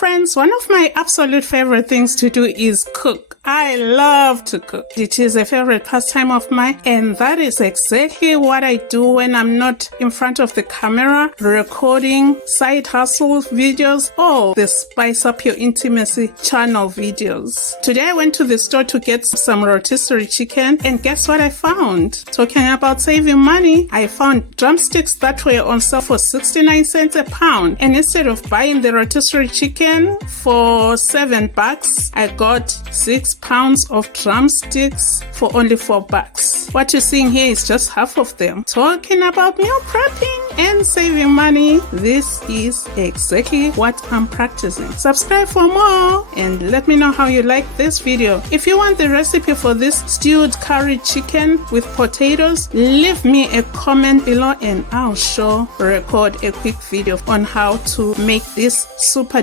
friends, one of my absolute favorite things to do is cook. I love to cook. It is a favorite pastime of mine, and that is exactly what I do when I'm not in front of the camera recording side hustle videos or the Spice Up Your Intimacy channel videos. Today I went to the store to get some rotisserie chicken, and guess what I found? Talking about saving money, I found drumsticks that were on sale for 69 cents a pound, and instead of buying the rotisserie chicken for $7, I got 6 pounds of drumsticks for only $4. What you're seeing here is just half of them. Talking about meal prepping and saving money, this is exactly what I'm practicing. Subscribe for more and let me know how you like this video. If you want the recipe for this stewed curry chicken with potatoes, leave me a comment below and I'll record a quick video on how to make this super